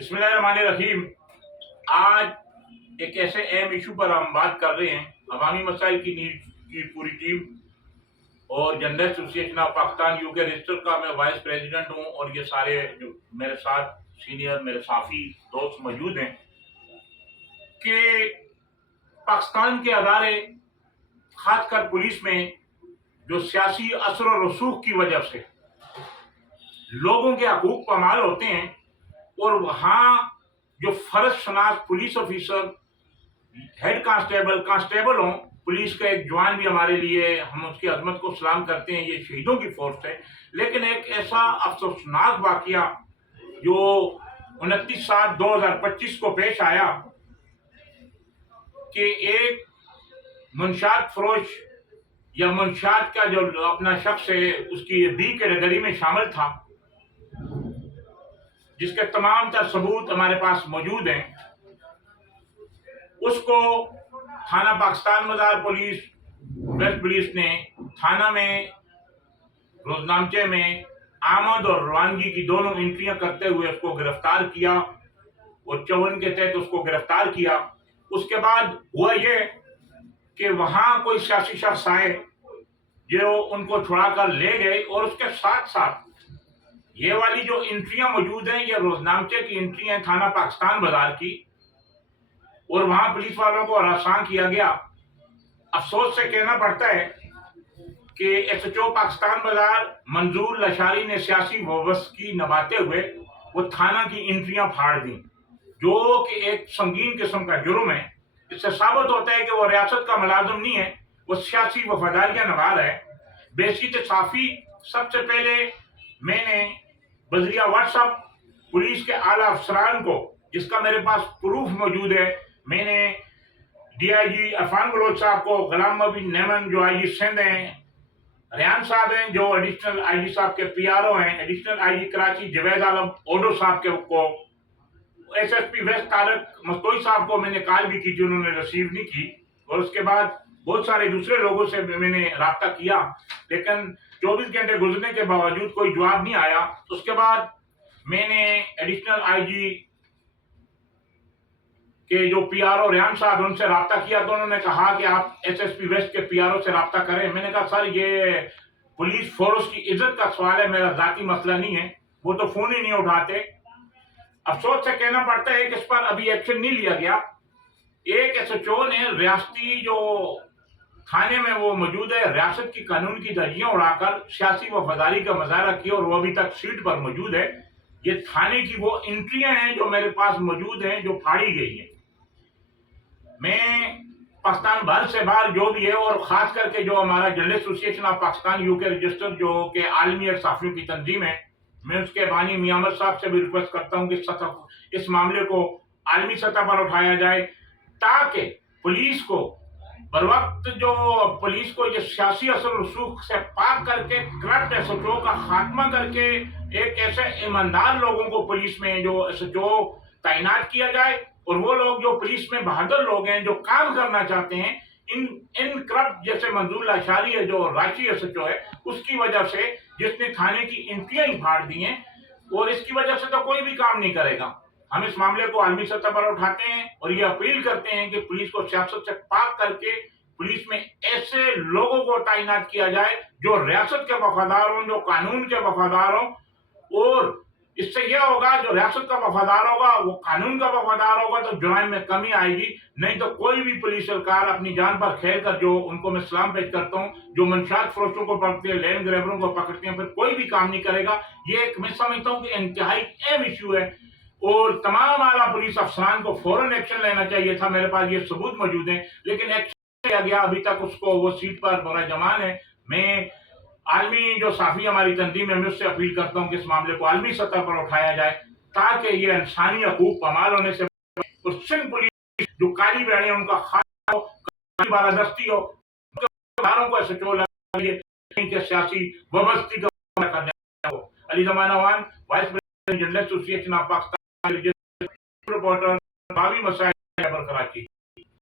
बिस्मिल्लाहिर्रहमानिर्रहीम। आज एक ऐसे अहम इशू पर हम बात कर रहे हैं। अवामी मसाइल की नीड की पूरी टीम और journalist association of Pakistan UK register का मैं वाइस प्रेसिडेंट हूँ और ये सारे जो मेरे साथ सीनियर मेरे साथी दोस्त मौजूद हैं कि पाकिस्तान के अदारे खासकर पुलिस में जो सियासी असर और रसूख की वजह से लोगों के हकूक पामाल होते हैं और वहाँ जो फर्ज शनास पुलिस ऑफिसर हेड कांस्टेबल हों, पुलिस का एक जवान भी हमारे लिए, हम उसकी अजमत को सलाम करते हैं, ये शहीदों की फोर्स है। लेकिन एक ऐसा अफसोसनाक वाकया जो 29/7/2025 को पेश आया कि एक मंशात फरोश या मंशात का जो अपना शख्स है उसकी बी कैटेगरी में शामिल था, जिसके तमाम तर सबूत हमारे पास मौजूद हैं। उसको थाना पाकिस्तान मजार पुलिस वेस्ट पुलिस ने थाना में रोजनामचे में आमद और रवानगी की दोनों एंट्रियां करते हुए उसको गिरफ्तार किया और 54 के तहत उसको गिरफ्तार किया। उसके बाद हुआ ये कि वहां कोई सियासी शख्स आए जो उनको छुड़ाकर ले गए और उसके साथ साथ ये वाली जो एंट्रियां मौजूद हैं ये रोजनामचे की एंट्री हैं थाना पाकिस्तान बाजार की, और वहां पुलिस वालों को हरासान किया गया। अफसोस से कहना पड़ता है कि एसएचओ पाकिस्तान बाजार मंजूर लशारी ने सियासी वाबस्तगी निभाते हुए वो थाना की एंट्रियां फाड़ दी, जो कि एक संगीन किस्म का जुर्म है। इससे साबित होता है कि वो रियासत का मुलाजिम नहीं है, वो सियासी वफादारियां निभा रहा है। बेसित साफी सबसे पहले मैंने बजरिया व्हाट्सएप पुलिस के आला अफसरान को, जिसका मेरे पास प्रूफ मौजूद है, मैंने डीआईजी इरफान बलोच साहब को, गुलाम नबी नेमन जो आईजी सिंध हैं, रेहान साहब हैं जो एडिशनल आईजी साहब के पीआरओ हैं, एडिशनल आईजी कराची जवेद आलम ओडो साहब के को, एसएसपी वेस्ट तारक मस्तोई साहब को मैंने कॉल भी की जो उन्होंने रिसीव नहीं की, और उसके बाद बहुत सारे दूसरे लोगों से मैंने राब्ता किया, लेकिन 24 घंटे गुजरने के बावजूद कोई जवाब नहीं आया। उसके बाद मैंने एडिशनल आईजी के जो पीआरओ रेहान साहब उनसे राब्ता किया, तो उन्होंने कहा कि आप एसएसपी वेस्ट के पीआरओ से राब्ता करें। मैंने कहा सर ये पुलिस फोर्स की इज्जत का सवाल है, मेरा जाती मसला नहीं है, वो तो फोन ही नहीं उठाते। अफसोस से कहना पड़ता है कि इस पर अभी एक्शन नहीं लिया गया। एक एसएचओ ने रियासती जो थाने में वो मौजूद है रियासत की कानून की धज्जियां उड़ाकर सियासी वफादारी का मुजाहरा किया और वो अभी तक सीट पर मौजूद है। ये थाने की वो एंट्रियां हैं जो मेरे पास मौजूद हैं जो फाड़ी गई हैं। मैं पाकिस्तान भर से बाहर जो भी है, और खास करके जो हमारा journalist association of Pakistan UK register जो कि आलमी एक साफियों की तंजीम है, मैं उसके बानी मियां अहमद साहब से भी रिक्वेस्ट करता हूं कि इस मामले को आलमी सतह पर उठाया जाए, ताकि पुलिस को बर वक्त पुलिस को ये सियासी असर रसूख से पाक करके करप्ट एसएचओ का खात्मा करके एक ऐसे ईमानदार लोगों को पुलिस में जो एसएचओ तैनात किया जाए, और वो लोग जो पुलिस में बहादुर लोग हैं जो काम करना चाहते हैं, इन करप्ट जैसे मंजूर लाशारी है जो रांची एसएचओ है, उसकी वजह से जिसने थाने की एंट्रियां ही फाड़ दी हैं, और इसकी वजह से तो कोई भी काम नहीं करेगा। हम इस मामले को आलमी सतह पर उठाते हैं और ये अपील करते हैं कि पुलिस को सियासत से पाक करके पुलिस में ऐसे लोगों को तैनात किया जाए जो रियासत के वफादार हों, जो कानून के वफादार हों, और इससे यह होगा जो रियासत का वफादार होगा वो कानून का वफादार होगा तो जुर्म में कमी आएगी। नहीं तो कोई भी पुलिस सरकार अपनी जान पर खेल कर, जो उनको मैं सलाम पेश करता हूँ, जो मंशात फरोशों को पकड़ते हैं, लैंड ग्रैबरों को पकड़ते हैं, फिर कोई भी काम नहीं करेगा। ये एक मैं समझता हूँ कि इंतहाई अहम इश्यू है और तमाम आला पुलिस अफसरान को फौरन एक्शन लेना चाहिए था। मेरे पास ये सबूत मौजूद है, लेकिन एक्शन लिया गया अभी तक उसको वो सीट पर बड़ा जमान है। मैं आलमी जो साफी हमारी तंजीम है, मैं उससे अपील करता हूँ कि इस मामले को आलमी सतह पर उठाया जाए, ताकि ये इंसानी हकूक पामाल होने से और सिंध पुलिस जो काली बहने हैं उनका खास हो, बालादस्ती हो, को एसएचओ सियासी वाबस्तगी का करने हो। Ali Zamana Wan, vice president journalist association of Pakistan, reporter, अवामी मसाइल, कराची।